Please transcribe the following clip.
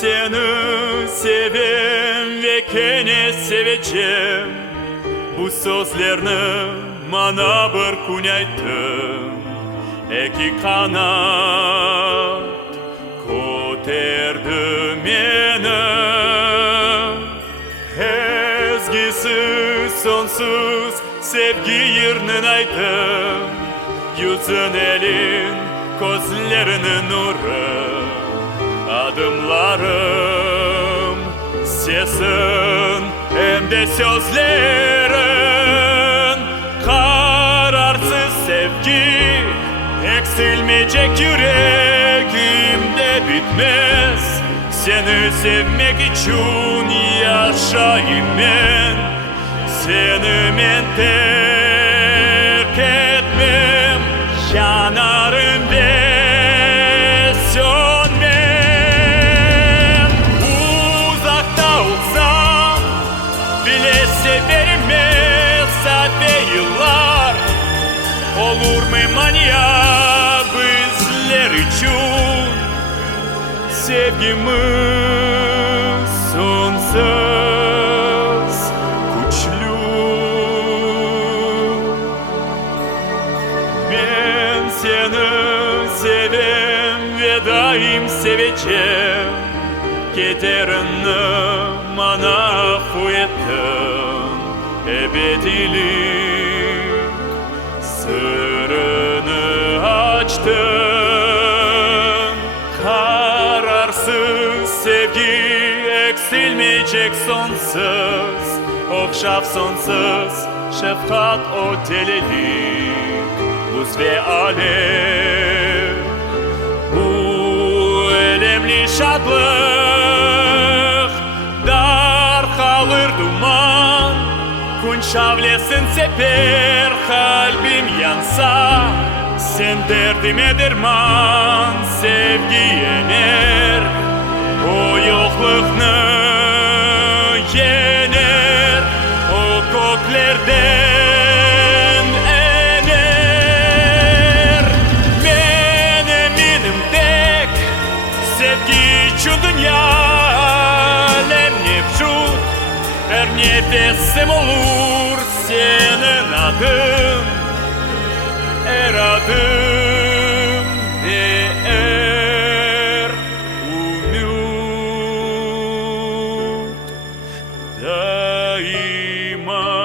seni sevem ve kene seveceğim. Bu sözlerini bana bir gün ayttın. Eki kanat koterdi meni. Ezgisiz sonsuz sevgi yerinin ayttım. Yüzün elin gözlerinin nuru. Adımlarım sesin hem de sözlerin. Kararsız sevgi eksilmeyecek yüreğimde bitmez. Seni sevmek için yaşayayım ben. Seni ben terk etmem. Yanarım ve sönmem. Uzakta olsam bile severim saat ve yıllar. Olur mu manya bizler için? Sevgimiz sonsuz güçlü. Ben seni sevem ve daim seveceğim. Kederini bana affettin. Ebedilik sırrını açtın. Kararsız sevgi eksilmeyecek sonsuz. Okşaf sonsuz şefkat o delilik. Buz ve alev bu elemli şadlık. Dar kalır duman. Gün şavlesin seper kalbim yansa. Sen derdime derman sevgi yener. O yokluknu yener. O koklerden ener. Ben eminim tek sevgi için dünya alem mevcut. Her nefesim olur senin adın. Er adım ve er umut daima.